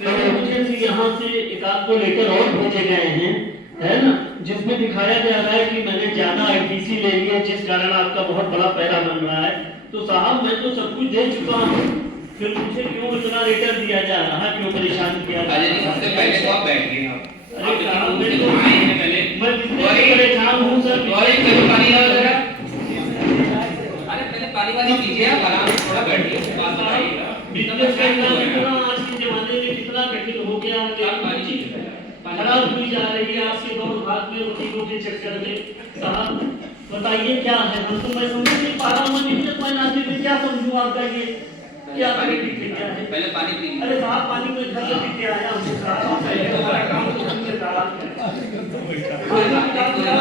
मुझे यहाँ से एक आध को लेकर और भेजे गए हैं, है ना, जिसमें दिखाया जा रहा है कि मैंने ज्यादा आईटीसी ले लिया जिस कारण आपका बहुत बड़ा पैरा बन रहा है। तो साहब मैं तो सब कुछ दे चुका हूँ, फिर मुझे क्यों इतना लेटर दिया जा रहा है, क्यों परेशान किया जा रहा है? सबसे पहले तो आप बैठिए। अरे साहब मैं तो मैं कितने परेशान हूँ सर। पानी लाओ जरा। अरे पहले पानी वाली पीजिए, आप आराम से थोड़ा बैठिए, बात बताइएगा। बिजनेस करना इतना आज के जमाने में कितना कठिन हो गया है, खराब हुई जा रही है आपके दौड़ भाग में, वकीलों के चक्कर में। साहब बताइए क्या है, हम तो मैं समझ नहीं पा रहा हूँ, मैं नाते में क्या समझूं आपका ये क्या क्रेडिट क्या है? पहले पानी पी। अरे साहब पानी में घर से पी के आया हूँ साहब, हमारा काम तो करने जा रहा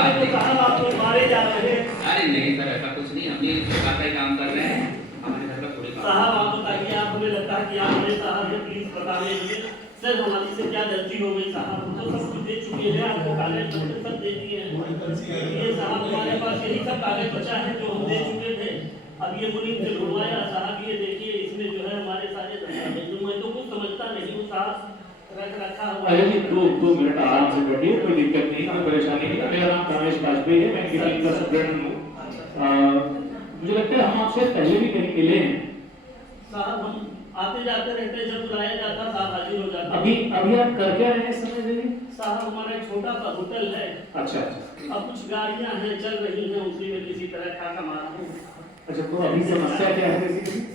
है, साहब आप लोग मारे जा रहे हैं। अरे नहीं सर, ऐसा कुछ नहीं, हम ये सरकार का काम कर रहे हैं, हमारे घर का थोड़ी। साहब आप बताइए, आप हमें लगता है कि आप हमें साहब ये प्लीज बता दें सर हमारी से क्या गलती हो गई साहब, हम तो सब कुछ दे चुके हैं आपको, कागज पत्र सब दे दिए हैं। ये साहब हमारे पास यही सब कागज बचा है जो हम दे चुके थे। अब ये मुनीम से ढूंढवाया साहब, ये देखिए इसमें जो है हमारे सारे दस्तावेज, मैं तो कुछ समझता नहीं हूँ साहब, रख रखा हुआ। अरे जी 2 मिनट आराम से बैठिए, कोई दिक्कत नहीं, कोई परेशानी नहीं। मेरा नाम रमेश वाजपेयी है, मैं किसी का स्टूडेंट हूँ। मुझे लगता है हम आपसे पहले भी कहीं मिले हैं साहब, हम आते जाते रहते, जब बुलाया जाता साहब हाजिर हो जाता। अभी आप कर क्या रहे हैं इस समय में? साहब हमारा एक छोटा सा होटल है। अच्छा, अब कुछ गाड़ियां हैं चल रही हैं, उसी में किसी तरह का कमा रहा हूँ। अच्छा, तो अभी समस्या क्या है?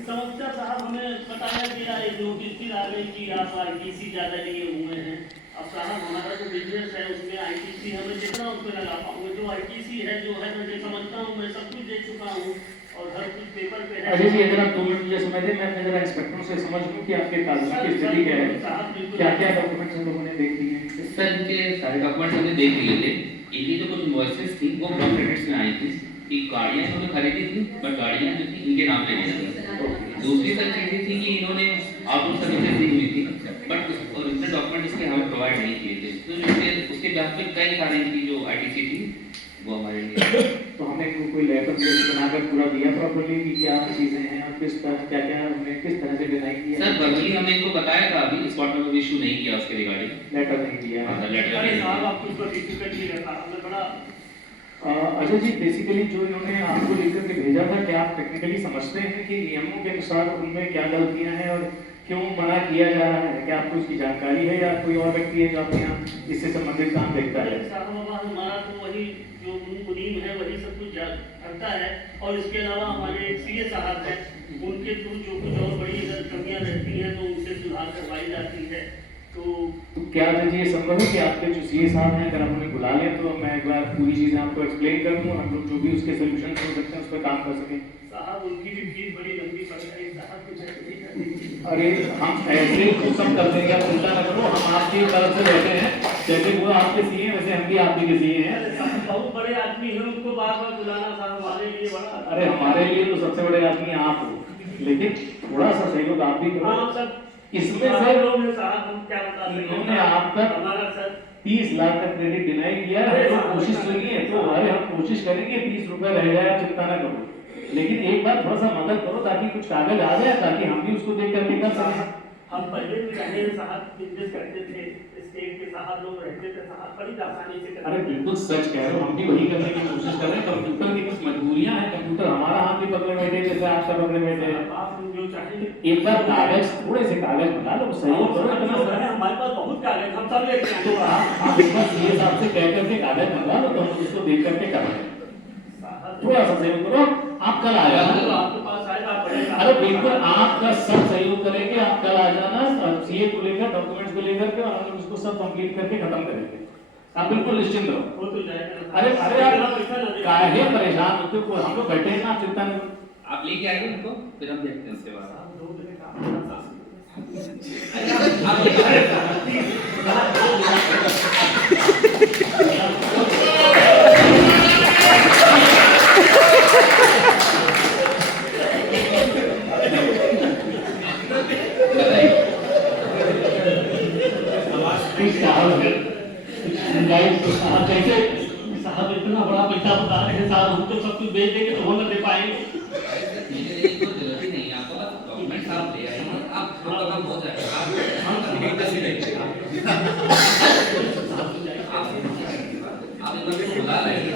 समस्या साहब हमें बताया गया एक नोटिस की आ गई कि आप आईटीसी ज्यादा लिए हुए हैं। अब साहब हमारा जो बिजनेस है उसमें आईटीसी हमें जितना उसमें लगा पाऊंगे, जो आईटीसी है जो है मैं समझता हूँ, मैं सब कुछ दे चुका हूँ और हर कुछ पेपर पे है। अच्छा जी, अगर आप 2 मिनट मुझे समय दें, मैं अपने जरा इंस्पेक्टर से समझ लूं कि आपके कागजों की स्थिति क्या है, क्या डॉक्यूमेंट्स हम लोगों ने देख लिए हैं। सर इनके सारे डॉक्यूमेंट्स हमने देख लिए थे, इनकी जो कुछ इनवॉइसेस थी वो ब्लॉक क्रेडिट्स में आई थी कि गाड़ियाँ इन्होंने खरीदी थी, बट गाड़ियाँ जो थी इनके नाम पे नहीं थी। दूसरी सर चीज़ थी कि इन्होंने आउटडोर सर्विसेज दी हुई थी, बट ओरिजिनल डॉक्यूमेंट इसके हमें प्रोवाइड नहीं किए थे, तो उसके ब्याज पे कई सारे इनकी जो आईटीसी थी वो हमारे लिए। तो हमने कोई लेटर बनाकर पूरा दिया प्रॉपर्ली कि क्या चीजें हैं और किस तरह क्या हमने किस तरह से डिजाइन किया। सर वर्बली हमने इनको बताया था, अभी स्पॉट में इशू नहीं किया उसके रिगार्डिंग, लेटर नहीं दिया। अरे साहब आप कुछ सर्टिफिकेट नहीं रखा, हमने बड़ा। अच्छा जी, बेसिकली जो इन्होंने आपको लिखकर के भेजा था, क्या आप टेक्निकली समझते हैं कि नियमों के अनुसार उनमें क्या गलतियां हैं और क्यों मना किया जा रहा है? क्या आपको इसकी जानकारी है या कोई और व्यक्ति है जो आपके यहाँ इससे संबंधित काम देखता है? हमारा तो वही जो मुनीम है वही सब कुछ करता है, और इसके अलावा हमारे एक सीए साहब हैं, उनके थ्रू जो कुछ और बड़ी अगर कमियां रहती हैं तो उनसे सुधार करवाई जाती है। तो क्या जी ये संभव है कि आपके जो सीए साहब हैं अगर आप उन्हें बुला लें तो मैं एक बार पूरी चीज़ें आपको एक्सप्लेन कर दूँ, हम लोग जो भी उसके सोल्यूशन हो सकते हैं उस पर काम कर सकें? साहब उनकी भी फीस बड़ी लंबी पड़ रही है साहब, कुछ ऐसे कर दीजिए। अरे हम ऐसे सब कर देंगे, आप चिंता न करो, हम आपकी तरफ से बैठे हैं, जैसे वो आपके सीए वैसे हम भी आपके के सीए हैं। बहुत बड़े आदमी हैं, उनको बार बार बुलाना साहब हमारे लिए बड़ा। अरे हमारे लिए तो सबसे बड़े आदमी आप हो, लेकिन थोड़ा सा सहयोग आप भी करो। हाँ सर, इसमें सर लोग साहब हम क्या बता रहे हैं, इन्होंने आप तक हमारा सर 30 लाख का क्रेडिट डिनाई किया है। तो कोशिश सुनिए, तो अरे हम कोशिश करेंगे 30 रुपए रह जाए, आप चिंता न करो, लेकिन एक बार थोड़ा सा मदद करो ताकि कुछ कागज आ जाए, ताकि हम भी उसको देख करके कर सकें। हम पहले भी रहे साहब, बिजनेस करते थे, स्टेट के साहब लोग रहते थे साहब, बड़ी आसानी से करते। अरे बिल्कुल सच कह रहे हो, हम भी वही करने की कोशिश कर रहे हैं। कंप्यूटर की कुछ मजबूरियां हैं, कंप्यूटर हमारा हाथ भी पकड़े बैठे जैसे आपका पकड़े बैठे हैं। आप जो चाहिए एक बार कागज, थोड़े से कागज बना लो, सहयोग करो। हमारे पास बहुत कागज, हम सब लेके आए। तो आप एक बार सीए साहब से कह करके कागज मंगा लो, तो हम उसको देख करके कर रहे हैं। थोड़ा सा सहयोग करो, आप कल आ जाना। आपके पास आएगा पड़ेगा। अरे बिल्कुल, आपका सब सहयोग करेंगे, आप कल आ जाना सीए को लेकर, डॉक्यूमेंट्स को लेकर के, और हम लोग उसको सब कंप्लीट करके खत्म करेंगे। आप बिल्कुल निश्चिंत रहो। हो तो जाएगा। अरे आप काहे परेशान होते हो, हम लोग बैठे हैं ना, आप चिंता न करो। आप लेके आइए उनको, फिर हम देखते हैं उसके बाद। साहब कैसे साहब इतना बड़ा पैसा बता रहे हैं साहब, हम तो सब कुछ बेच देंगे तो हम न दे पाएंगे। जरूरत ही नहीं है आपको, डॉक्यूमेंट आप ले आइए, आप काम हो जाएगा। आप एक बार बुला लाइए,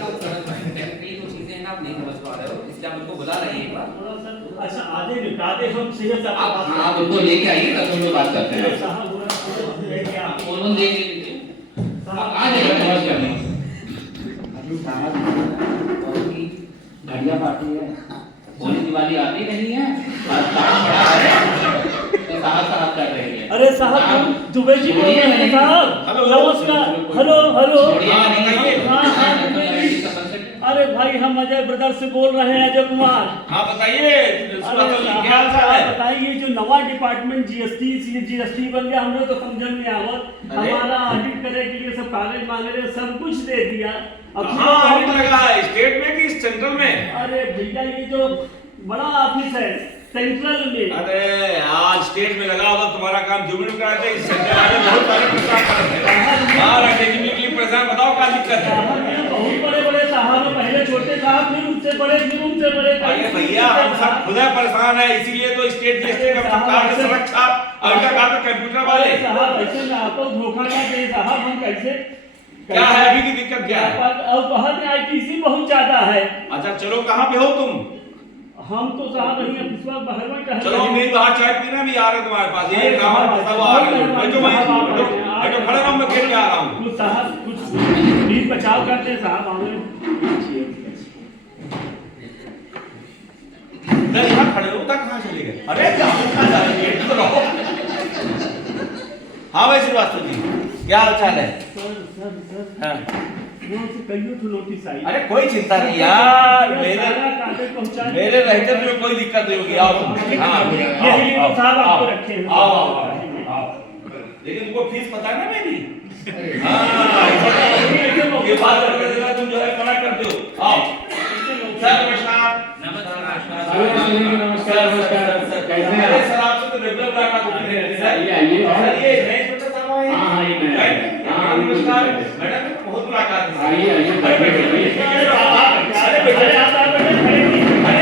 टेक्निकली जो चीजें हैं आप नहीं समझ पा रहे हो, इसलिए आप उनको बुला लाइए एक बार। अच्छा आधे निपटा दे हम सीधे आप उनको लेके आइए, तब हम लोग बात करते हैं। फोन देख लीजिए, आ जाइए समझ करने। अभी साहब और की घड़िया पार्टी है, होली दिवाली आती नहीं है और काम बड़ा है तो साहब कर रहे हैं। अरे साहब दुबे जी बोल रहे हैं साहब। नमस्कार। Hello hello. अरे भाई हम अजय ब्रदर से बोल रहे हैं, अजय कुमार। हाँ बताइए क्या हाल चाल है? बताइए जो नवा डिपार्टमेंट जीएसटी बन गया, हमने तो समझ में आवत। हमारा ऑडिट करने के लिए सब कागज मांग रहे, सब कुछ दे दिया। कहाँ ऑडिट लगा है, स्टेट में कि सेंट्रल में? अरे भैया ये जो बड़ा ऑफिस है सेंट्रल में। अरे आज स्टेट में लगा होगा, तुम्हारा काम जुबिन कराते हैं, सेंट्रल वाले बहुत सारे परेशान करते हैं। बाहर अकेडमिकली परेशान, बताओ क्या दिक्कत है? बहुत बड़े बड़े साहब, पहले छोटे साहब, फिर उनसे बड़े, फिर उनसे बड़े। अरे भैया हम सब खुद परेशान है, इसीलिए तो स्टेट जीएसटी का सरकार ने सुरक्षा अल्ट्रा का तो कंप्यूटर वाले साहब ऐसे ना आपको धोखा ना दे साहब, हम कैसे क्या है अभी की दिक्कत क्या है? अब बहुत आईटीसी बहुत ज्यादा है। अच्छा चलो कहाँ पे हो तुम? हम तो साहब नहीं अब इस वक्त बाहर में टहल चलो मेरी बाहर चाय पीना भी आ रहे तुम्हारे पास, ये काम सब आ रहे हो। बैठो बैठो खड़े रहो, मैं खेल के आ रहा हूँ। कुछ साहब कुछ प्लीज बचाव करते हैं साहब हमें। यहाँ खड़े हो, तक कहाँ चले गए? अरे कहाँ जा रहे हैं? तो रहो। हाँ भाई श्रीवास्तव जी क्या हाल चाल है? सर हाँ यहाँ से कईयों तो नोटिस आई। अरे कोई चिंता नहीं यार, मेरे मेरे रहते में कोई दिक्कत नहीं होगी। आओ यही तो साहब आपको रखे हैं। आओ लेकिन तुमको फीस पता है ना मेरी? ये बात करके तुम जो है मना करते हो। आओ सर नमस्कार। कैसे हैं? अरे सर आपसे तो रेगुलर मुलाकात होती है। आइए सर ये नए छोटे साहब आए हैं। हाँ ये नमस्कार मैडम, बहुत मुलाकात है। आइए अरे नहीं खड़े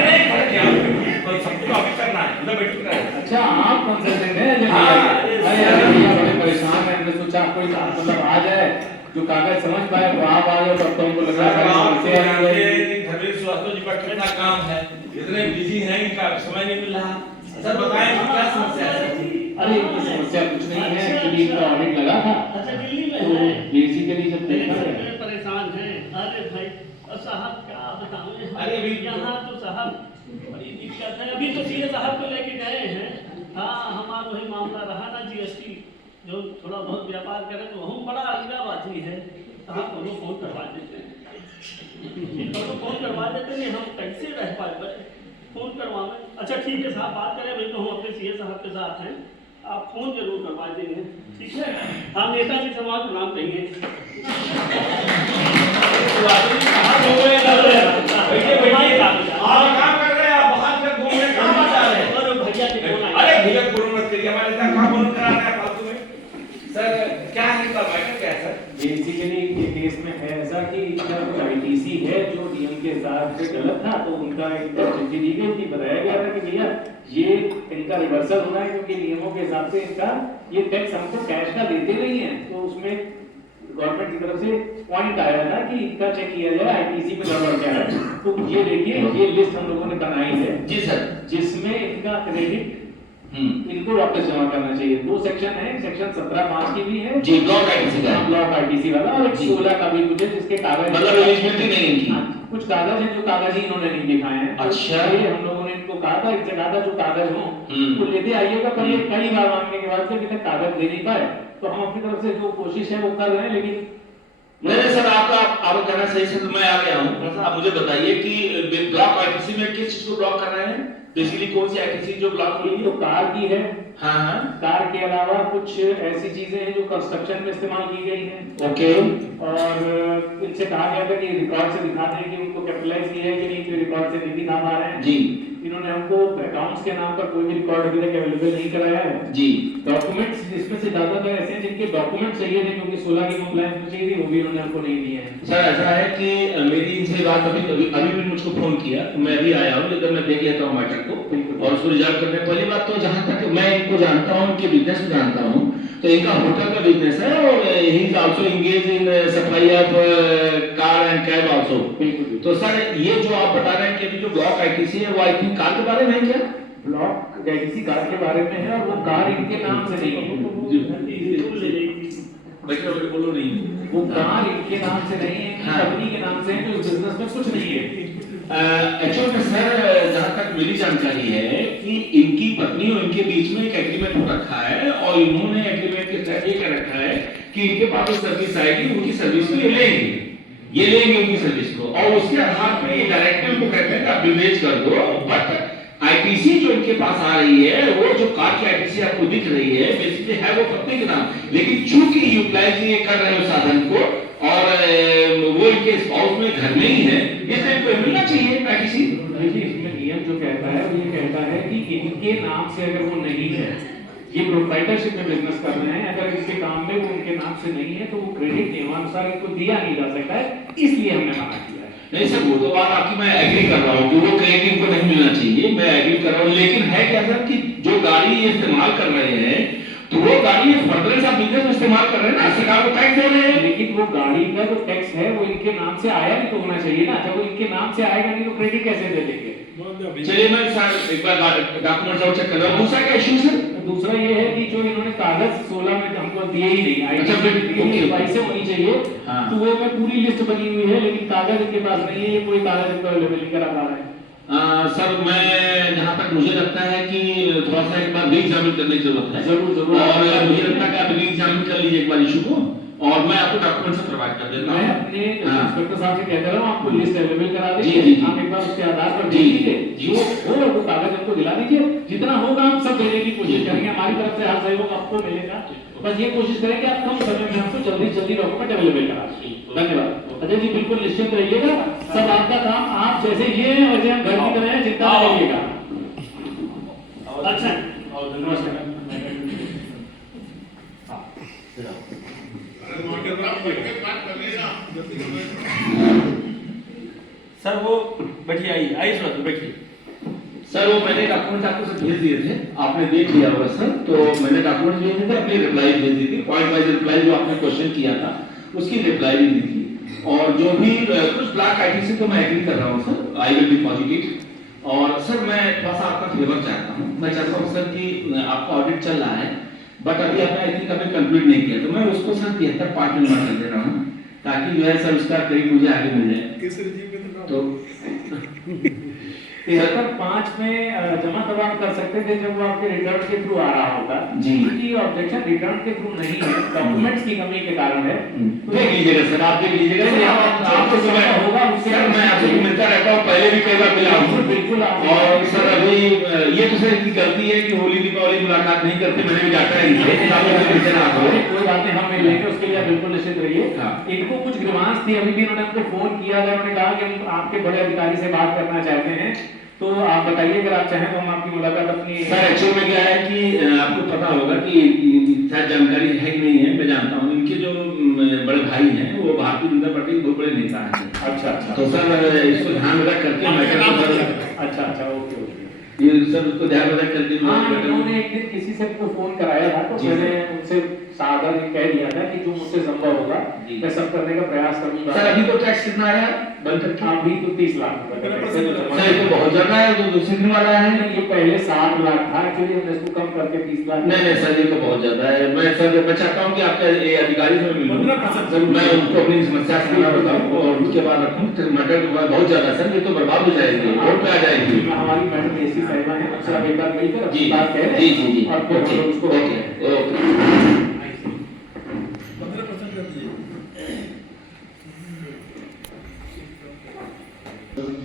नहीं, आप सबको अभी करना है, उधर बैठ कर। अच्छा आप कंसल्टेंट हैं? हाँ। अरे यार भैया बड़े परेशान हैं, हमने सोचा कोई मतलब आ जाए जो कागज समझ पाए, वो आप आ जाओ तब तो हमको लग रहा है धर्मेंद्र श्रीवास्तव जी का कितना काम है, इतने बिजी हैं इनका समय नहीं मिल रहा। सर बताएं कि क्या समस्या है? अरे इनकी समस्या कुछ नहीं है, एक्चुअली इनका ऑडिट लगा था अच्छा दिल्ली में तो है। बेसिकली जब मेरे देखा घर में परेशान हैं। अरे भाई साहब क्या बताऊं, अरे अभी यहाँ तो साहब बड़ी दिक्कत है। अभी तो सीए साहब को लेके गए हैं। हाँ हमारा वही मामला रहा ना जीएसटी, जो थोड़ा बहुत व्यापार करें तो हम बड़ा अलीबाबादी है। आप दोनों फोन करवा देते हैं, दोनों फोन करवा देते हैं, हम कैसे रह पाए फोन करवावे। अच्छा ठीक है साहब बात करें, भाई तो हम अपने सीए साहब के साथ हैं, आप फोन जरूर करवा देंगे ठीक है? हाँ नेताजी समाज प्रणाम कहिए। आप काम कर रहे हैं, आप बाहर तक घूम रहे हैं, कहाँ बात आ रहे हैं? भैया के फोन आए। अरे भैया फोन मत करिए, हमारे साथ कहाँ फोन करा रहे हैं फालतू में? सर क्या है इनका मैटर क्या है सर? बेसिकली ये केस में है ऐसा कि इनका जो आईटीसी है जो डीएम के हिसाब से गलत था, तो उनका एक चिट्ठी दी गई थी, बताया गया था कि भैया ये इनका रिवर्सल होना है क्योंकि नियमों के हिसाब से इनका ये टैक्स हमको कैश का देते नहीं है। तो उसमें गवर्नमेंट की तरफ से पॉइंट आया था कि इनका चेक किया जाए आईटीसी में गड़बड़ क्या है। तो ये देखिए ये लिस्ट हम लोगों ने बनाई है जी सर, जिसमें इनका क्रेडिट इनको वापस जमा करना चाहिए। दो सेक्शन है, सेक्शन 17(5) की भी है जी ब्लॉक आईटीसी का, ब्लॉक आईटीसी वाला, और 16 का भी कुछ है जिसके कागज मतलब एलिजिबिलिटी नहीं इनकी। कुछ कागज हैं जो कागज ही इन्होंने नहीं दिखाए हैं। अच्छा। तो ये हम लोगों ने इनको कहा था, इनसे कहा था जो कागज हो वो लेते आइएगा, पर ये कई बार मांगने के बाद से अभी तक कागज दे नहीं पाए। तो हम अपनी तरफ से जो कोशिश है वो कर रहे हैं, लेकिन नहीं सर आपका कहना सही से, तो मैं आ गया हूँ। आप मुझे बताइए कि ब्लॉक आईटीसी में किस चीज को ब्लॉक कर रहे हैं? बेसिकली कौन सी आईटीसी जो ब्लॉक हुई तो है? कार की है, हाँ कार के अलावा कुछ ऐसी चीजें हैं जो कंस्ट्रक्शन में इस्तेमाल की गई हैं। ओके। और इनसे कहा गया था कि रिकॉर्ड से दिखा दें कि उनको कैपिटलाइज किया है कि नहीं, तो रिकॉर्ड से नहीं दिखा पा रहे हैं जी। इन्होंने हमको अकाउंट्स के नाम पर कोई भी रिकॉर्ड अभी तक अवेलेबल नहीं कराया है जी। डॉक्यूमेंट्स इसमें से ज्यादातर ऐसे हैं जिनके डॉक्यूमेंट चाहिए थे क्योंकि 16 की कंप्लायंस में चाहिए थी, वो भी उन्होंने हमको नहीं दिए हैं। सर ऐसा है कि मेरी इनसे बात अभी भी मुझको फोन किया, तो मैं अभी आया हूँ, लेकिन मैं देख लेता हूँ मैटर को और उसको रिजॉल्व करने। पहली बात तो जहाँ तक मैं इनको जानता हूँ, उनके बिजनेस को जानता हूँ, तो तो इनका होटल का बिजनेस है और he is also engage in supply of car and cab also. तो सर ये जो आप बता रहे हैं कि अभी जो ब्लॉक आईटीसी है वो आई थिंक कार के बारे में है क्या? ब्लॉक आईटीसी कार के बारे में है और वो कार इनके नाम से नहीं है। बोलो नहीं, वो कार इनके नाम से नहीं है, हाँ। कंपनी के नाम से है, तो इस बिजनेस में कुछ नहीं है। एक्चुअली में सर जहाँ तक मेरी जानकारी है कि इनकी पत्नी और इनके बीच में एक एग्रीमेंट हो रखा है और इन्होंने एग्रीमेंट के तहत ये कह रखा है कि इनके पास जो सर्विस आएगी उनकी सर्विस को ये लेंगे उनकी सर्विस को, और उसके आधार पर ये डायरेक्टली उनको कहते हैं कि आप बिजनेस कर दो। बट आईटीसी जो इनके पास आ रही है वो जो कार की आईटीसी आपको दिख रही है बेसिकली है वो पत्नी के नाम, लेकिन चूंकि यूटिलाइज ये कर रहे हो साधन को और वो इनके स्पाउस में घर में ही है, इसलिए इनको मिलना चाहिए आईटीसी। देखिए इसमें नियम जो कहता है वो ये कहता है कि इनके नाम से अगर वो नहीं है, ये प्रोप्राइटरशिप में बिजनेस कर रहे हैं, अगर इसके काम में वो उनके नाम से नहीं है तो वो क्रेडिट नियमानुसार इनको दिया नहीं जा सकता है, इसलिए हमने मना किया है। नहीं सर वो तो बात आपकी मैं एग्री कर रहा हूँ कि वो क्रेडिट इनको नहीं मिलना चाहिए, मैं एग्री कर रहा हूँ, लेकिन है क्या सर कि जो गाड़ी ये इस्तेमाल कर रहे हैं तो वो गाड़ी फर्दर से बिजनेस में इस्तेमाल कर रहे हैं ना, सरकार को टैक्स दे रहे हैं। लेकिन वो गाड़ी का जो टैक्स है वो इनके नाम से आया नहीं तो होना चाहिए ना, जब वो इनके नाम से आएगा नहीं तो क्रेडिट कैसे दे देंगे? चलिए मैं सर एक बार डॉक्यूमेंट और चेक कर रहा हूँ। दूसरा क्या इशू सर? दूसरा ये है कि जो इन्होंने कागज 16 में हमको दिए ही नहीं, अच्छा, आईटीसी से होनी चाहिए, हाँ। तो वो में पूरी लिस्ट बनी हुई है लेकिन कागज इनके पास नहीं है, ये कोई कागज इनको अवेलेबल नहीं करा पा रहे हैं। सर मैं जहाँ तक मुझे लगता है कि थोड़ा सा एक बार रीएग्जामिन करने की जरूरत है। जरूर और मुझे लगता है कि आप रीएग्जामिन कर लीजिए एक बार इशू को और मैं आपको डॉक्यूमेंट से प्रोवाइड कर देता मैं हूँ। अपने हाँ। इंस्पेक्टर साहब से कहता हूँ आपको लिस्ट अवेलेबल करा जी, दीजिए, जी, जी। आप एक बार उसके आधार पर जी, देख लीजिए, जी। जो हो वो कागज हमको दिला दीजिए, जितना होगा हम सब देने की कोशिश करेंगे, हमारी तरफ से हर सहयोग आपको मिलेगा, बस ये कोशिश करें कि आप कम समय में हमको जल्दी डॉक्यूमेंट अवेलेबल करा दीजिए। धन्यवाद अजय जी, बिल्कुल निश्चिंत रहिएगा, सब आपका काम आप जैसे ये हैं वैसे हम घर की तरह हैं, चिंता न करिएगा। अच्छा सर वो बैठिए, आइए सर बैठिए। सर वो मैंने डॉक्यूमेंट आपको सर भेज दिए थे, आपने देख लिया होगा सर, तो मैंने डॉक्यूमेंट भेजे थे, अपनी रिप्लाई भेज दी थी, पॉइंट वाइज रिप्लाई जो आपने क्वेश्चन किया था उसकी रिप्लाई भी दी थी, और जो भी कुछ ब्लॉक आईटीसी तो मैं एग्री कर रहा हूँ sir, I will deposit it. और सर मैं थोड़ा सा आपका फेवर चाहता हूँ, मैं चाहता हूँ सर कि आपका ऑडिट चल रहा है बट अभी आपने आई थिंक अभी कंप्लीट नहीं किया, तो मैं उसको सर 73 पार्ट में कर दे रहा हूँ ताकि जो है सर उसका क्रेडिट मुझे आगे मिल जाए। तो 5 में जमा तब आप कर सकते थे जब वो आपके रिटर्न के थ्रू आ रहा होता जी। क्योंकि ऑब्जेक्शन रिटर्न के थ्रू नहीं है, डॉक्यूमेंट्स की कमी के कारण है। देख लीजिएगा सर, आप देख लीजिएगा, आपको समय होगा उससे मैं आपसे मिलता रहता हूँ, पहले भी कई बार मिला हूँ बिल्कुल। और सर अभी ये तो सर इनकी गलती है कि होली दीपावली मुलाकात नहीं करते, मैंने भी डाटा है इनसे, कोई बात नहीं, हम मिल लेंगे, उसके लिए आप बिल्कुल निश्चित रहिए। हाँ। इनको कुछ ग्रीवांस थी, अभी भी इन्होंने हमको फोन किया, उन्होंने कहा कि हम आपके बड़े अधिकारी से बात करना चाहते हैं, तो आप बताइए अगर आप चाहें तो हम आपकी मुलाकात अपनी। सर एक्चुअली में क्या है कि आपको पता होगा कि शायद जानकारी है कि नहीं है, मैं जानता हूँ इनके जो बड़े भाई हैं वो भारतीय जनता पार्टी के बहुत बड़े नेता हैं। अच्छा तो सर इसको ध्यान में रख करके मैटर को सर अच्छा ओके ये सब उसको ध्यान में रख करके उन्होंने एक दिन किसी से को फोन कराया था, तो मैंने उनसे सादा ने कह दिया था कि जो मुझसे संभव होगा मैं सब करने का प्रयास करूंगा। सर अभी तो टैक्स कितना आया बन सकता अभी तो 30 लाख सर, ये तो बहुत ज्यादा है, जो दूसरे दिन वाला है ये पहले 7 लाख था, एक्चुअली हमने इसको कम करके 30 लाख। नहीं सर ये तो बहुत ज्यादा है, मैं चाहता हूँ कि आपके अधिकारी से मिलूं, मैं उनको अपनी समस्या से बताऊं और उसके बाद रखूं, मटर बहुत ज्यादा सर, ये तो बर्बाद हो जाएगी, रोड पे आ जाएगी। हमारी मैडम एसी साहिबा है, उससे आप एक बार मिलकर जी बात करें। जी और फिर उसको ओके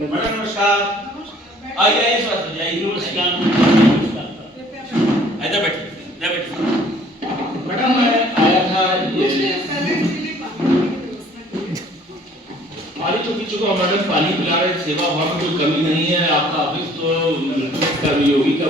मैडम नमस्कार, आइए स्वास्थ्य जाइए, नमस्कार इधर बैठिए। मैडम मैं आया था ये पानी चुकी मैडम पानी पिला रहे, सेवा भाव में कोई कमी नहीं है, आपका ऑफिस तो योगी का